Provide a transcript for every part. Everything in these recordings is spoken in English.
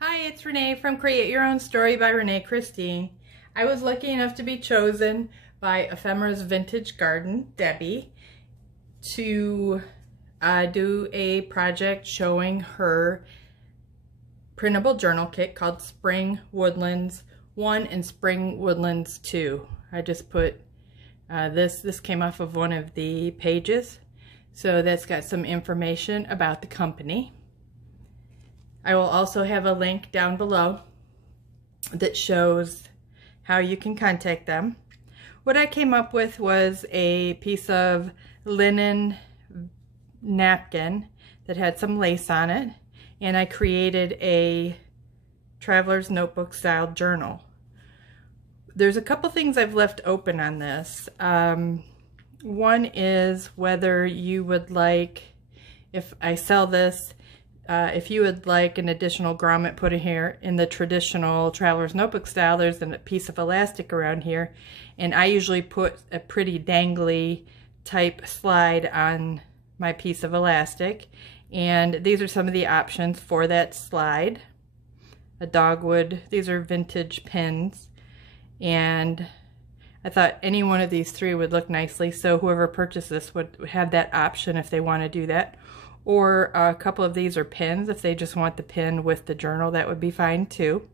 Hi, it's Renee from Create Your Own Story by Renee Christine. I was lucky enough to be chosen by Ephemera's Vintage Garden, Debbie, to do a project showing her printable journal kit called Spring Woodlands 1 and Spring Woodlands 2. I just put this came off of one of the pages, so that's got some information about the company. I will also have a link down below that shows how you can contact them. What I came up with was a piece of linen napkin that had some lace on it, and I created a traveler's notebook style journal. There's a couple things I've left open on this. One is whether you would like, if I sell this, if you would like an additional grommet put in here in the traditional traveler's notebook style, there's a piece of elastic around here, and I usually put a pretty dangly type slide on my piece of elastic, and these are some of the options for that slide. A dogwood, these are vintage pins, and I thought any one of these three would look nicely, so whoever purchased this would have that option if they want to do that. Or a couple of these are pins. If they just want the pin with the journal, that would be fine too.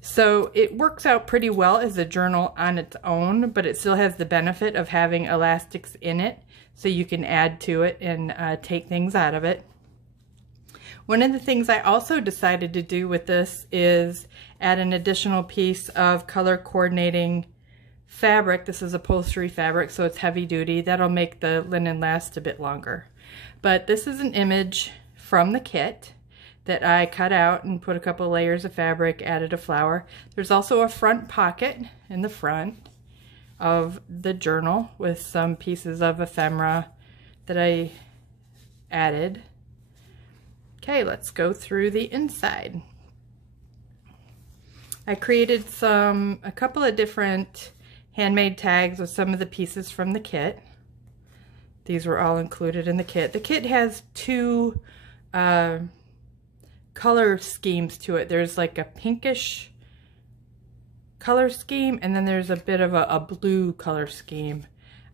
So it works out pretty well as a journal on its own, but it still has the benefit of having elastics in it, so you can add to it and take things out of it. One of the things I also decided to do with this is add an additional piece of color coordinating fabric. This is upholstery fabric, so it's heavy duty. That'll make the linen last a bit longer. But this is an image from the kit that I cut out and put a couple layers of fabric, added a flower. There's also a front pocket in the front of the journal with some pieces of ephemera that I added. Okay, let's go through the inside. I created a couple of different handmade tags with some of the pieces from the kit. These were all included in the kit. The kit has two color schemes to it. There's like a pinkish color scheme, and then there's a bit of a blue color scheme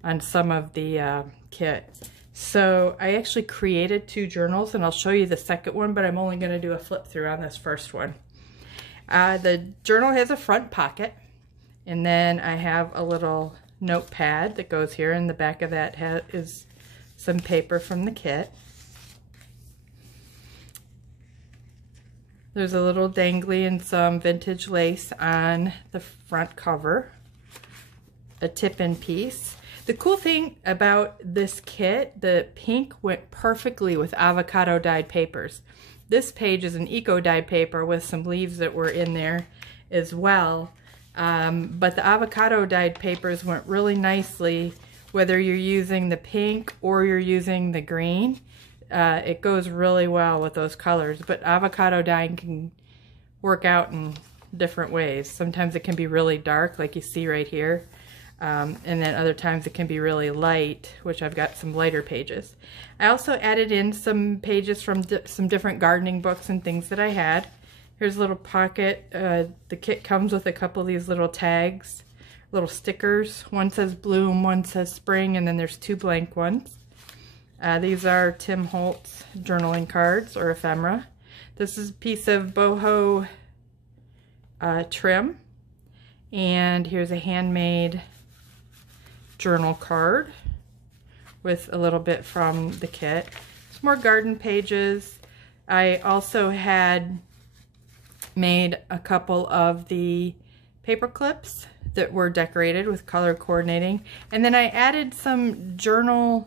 on some of the kit. So I actually created two journals, and I'll show you the second one, but I'm only going to do a flip through on this first one. The journal has a front pocket, and then I have a little notepad that goes here, and the back of that is some paper from the kit. There's a little dangly and some vintage lace on the front cover, a tip-in piece. The cool thing about this kit, the pink went perfectly with avocado dyed papers. This page is an eco dyed paper with some leaves that were in there as well. But the avocado dyed papers went really nicely whether you're using the pink or you're using the green. It goes really well with those colors, but avocado dyeing can work out in different ways. Sometimes it can be really dark, like you see right here, and then other times it can be really light, which I've got some lighter pages. I also added in some pages from some different gardening books and things that I had. Here's a little pocket. The kit comes with a couple of these little tags, little stickers. One says bloom, one says spring, and then there's two blank ones. These are Tim Holtz journaling cards, or ephemera. This is a piece of boho trim. And here's a handmade journal card with a little bit from the kit. Some more garden pages. I also had made a couple of the paper clips that were decorated with color coordinating, and then I added some journal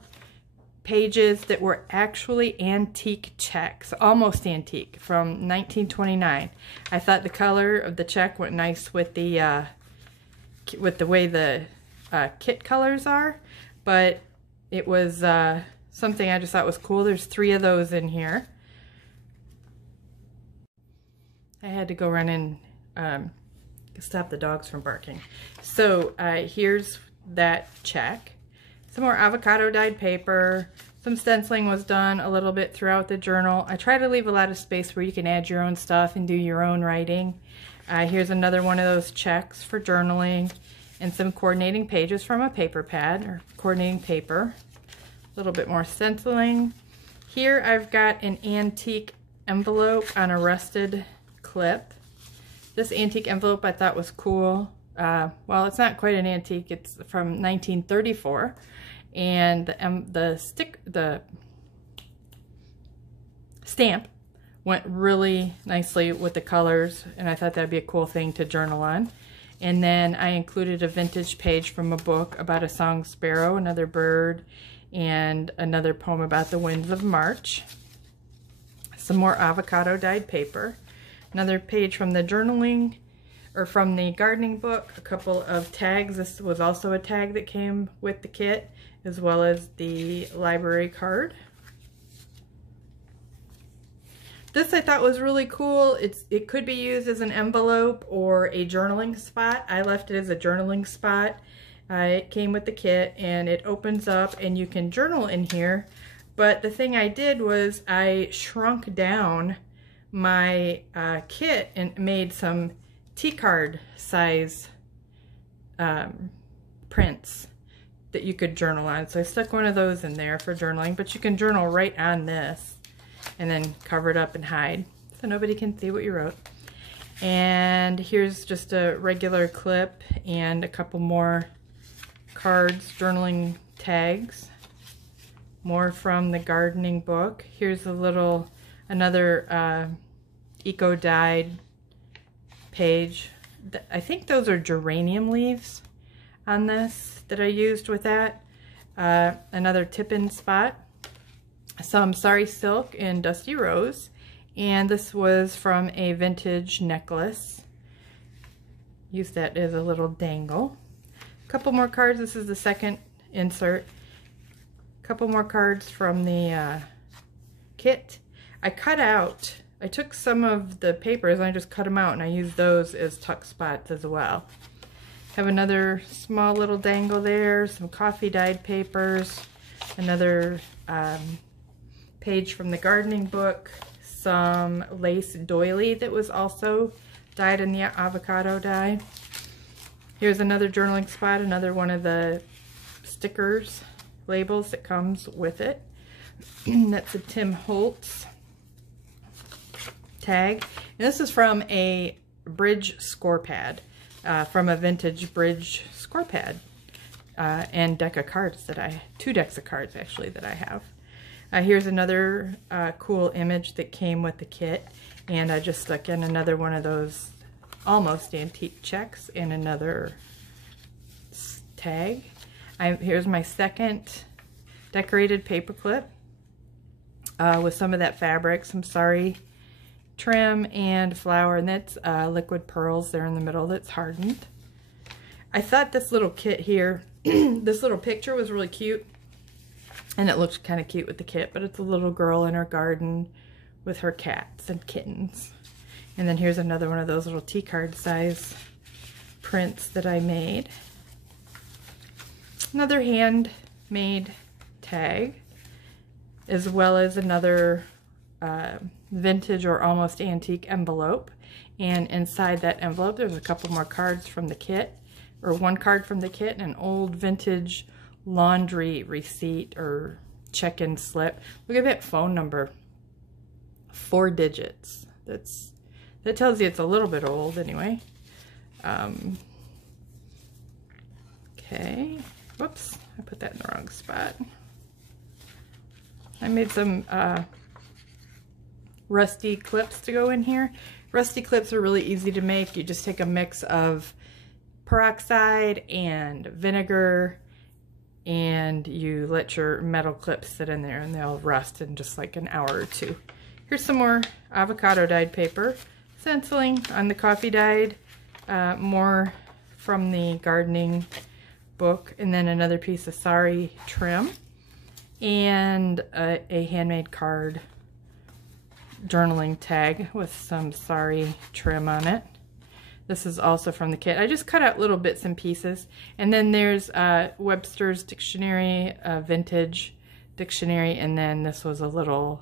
pages that were actually antique checks, almost antique, from 1929. I thought the color of the check went nice with the way the kit colors are, but it was something I just thought was cool. There's 3 of those in here. I had to go run and stop the dogs from barking. So here's that check. Some more avocado dyed paper, Some stenciling was done a little bit throughout the journal. I try to leave a lot of space where you can add your own stuff and do your own writing. Here's another one of those checks for journaling, and some coordinating pages from a paper pad or coordinating paper. A little bit more stenciling. Here I've got an antique envelope on a rusted clip. This antique envelope I thought was cool. Well, it's not quite an antique. It's from 1934, and the stamp went really nicely with the colors, and I thought that'd be a cool thing to journal on. And then I included a vintage page from a book about a song sparrow, another bird, and another poem about the winds of March. Some more avocado dyed paper. Another page from the journaling, or from the gardening book. A couple of tags. This was also a tag that came with the kit, as well as the library card. This I thought was really cool. It could be used as an envelope or a journaling spot. I left it as a journaling spot. It came with the kit, and it opens up and you can journal in here. But the thing I did was I shrunk down my kit and made some T-card size prints that you could journal on. So I stuck one of those in there for journaling, but you can journal right on this and then cover it up and hide so nobody can see what you wrote. And here's just a regular clip and a couple more cards, journaling tags. More from the gardening book. Here's a little, another eco dyed page. I think those are geranium leaves on this that I used with that. Another tip-in spot. Some sari silk and dusty rose, and this was from a vintage necklace. Use that as a little dangle. A couple more cards. This is the second insert. A couple more cards from the kit. I took some of the papers and I just cut them out, and I used those as tuck spots as well. Have another small little dangle there, some coffee dyed papers, another page from the gardening book, some lace doily that was also dyed in the avocado dye. Here's another journaling spot, another one of the stickers, labels that comes with it. That's a Tim Holtz tag. And this is from a bridge score pad, from a vintage bridge score pad, and deck of cards that two decks of cards actually that I have. Here's another cool image that came with the kit, and I just stuck in another one of those almost antique checks and another tag. Here's my second decorated paper clip with some of that fabric, some sari trim and flower, and that's liquid pearls there in the middle that's hardened. I thought this little kit here, this little picture was really cute. And it looks kind of cute with the kit, but it's a little girl in her garden with her cats and kittens. And then here's another one of those little T-card size prints that I made. Another handmade tag, as well as another vintage or almost antique envelope. And inside that envelope, there's a couple more cards from the kit, or one card from the kit, and an old vintage laundry receipt or check-in slip. Look at that phone number, 4 digits. That tells you it's a little bit old anyway. Okay, whoops, I put that in the wrong spot. I made some rusty clips to go in here. Rusty clips are really easy to make. You just take a mix of peroxide and vinegar, and you let your metal clips sit in there, and they'll rust in just like an hour or two. Here's some more avocado dyed paper, stenciling on the coffee dyed, more from the gardening book, and then another piece of sari trim, and a handmade card journaling tag with some sari trim on it. This is also from the kit. I just cut out little bits and pieces. And then there's Webster's Dictionary, vintage dictionary, and then this was a little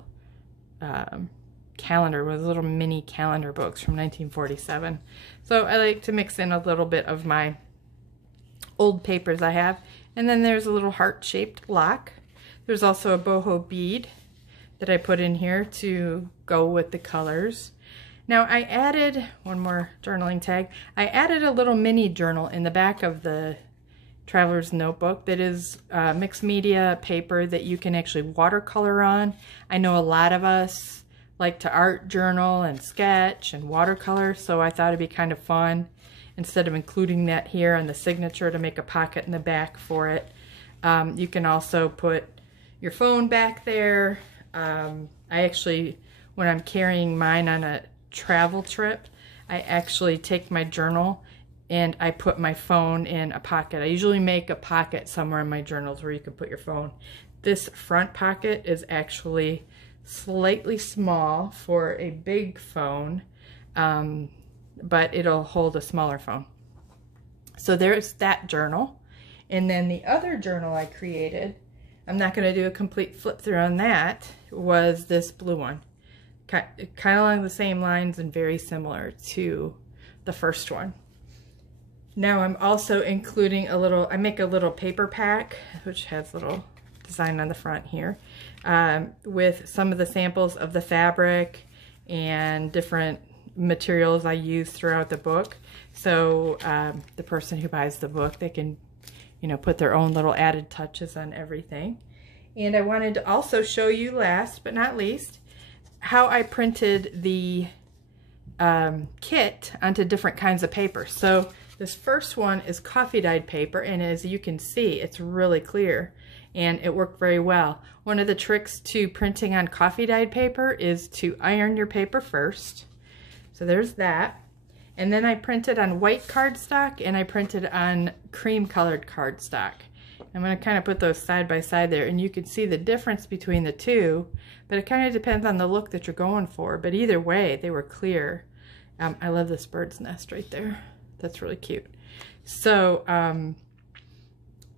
calendar with little mini calendar books from 1947. So I like to mix in a little bit of my old papers I have. And then there's a little heart-shaped lock. There's also a boho bead that I put in here to go with the colors. Now I added one more journaling tag. I added a little mini journal in the back of the traveler's notebook that is mixed media paper that you can actually watercolor on. I know a lot of us like to art journal and sketch and watercolor, so I thought it'd be kind of fun, instead of including that here on the signature, to make a pocket in the back for it. You can also put your phone back there. I actually, when I'm carrying mine on a travel trip, I actually take my journal and I put my phone in a pocket. I usually make a pocket somewhere in my journals where you can put your phone. This front pocket is actually slightly small for a big phone, but it'll hold a smaller phone. So there's that journal. And then the other journal I created, I'm not going to do a complete flip through on that, was this blue one. Kind of along the same lines and very similar to the first one. Now I'm also including a little, I make a little paper pack, which has a little design on the front here, with some of the samples of the fabric and different materials I use throughout the book. So the person who buys the book, they can, you know, put their own little added touches on everything. And I wanted to also show you, last but not least, how I printed the kit onto different kinds of paper. So this first one is coffee dyed paper, and as you can see, it's really clear and it worked very well. One of the tricks to printing on coffee dyed paper is to iron your paper first. So there's that. And then I printed on white cardstock and I printed on cream colored cardstock. I'm going to kind of put those side by side there, and you can see the difference between the two, but it kind of depends on the look that you're going for. But either way, they were clear. I love this bird's nest right there. That's really cute. So,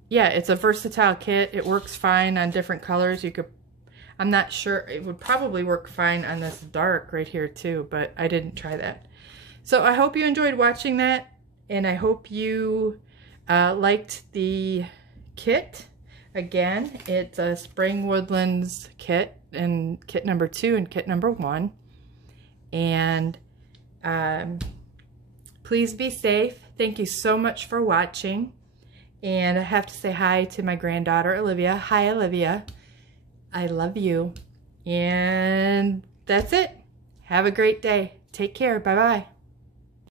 yeah, it's a versatile kit. It works fine on different colors. You could, I'm not sure, it would probably work fine on this dark right here too, but I didn't try that. So I hope you enjoyed watching that, and I hope you liked the kit. Again, it's a Spring Woodlands kit, and kit number 2 and kit number 1. And please be safe. Thank you so much for watching. And I have to say hi to my granddaughter, Olivia. Hi, Olivia. I love you. And that's it. Have a great day. Take care. Bye-bye.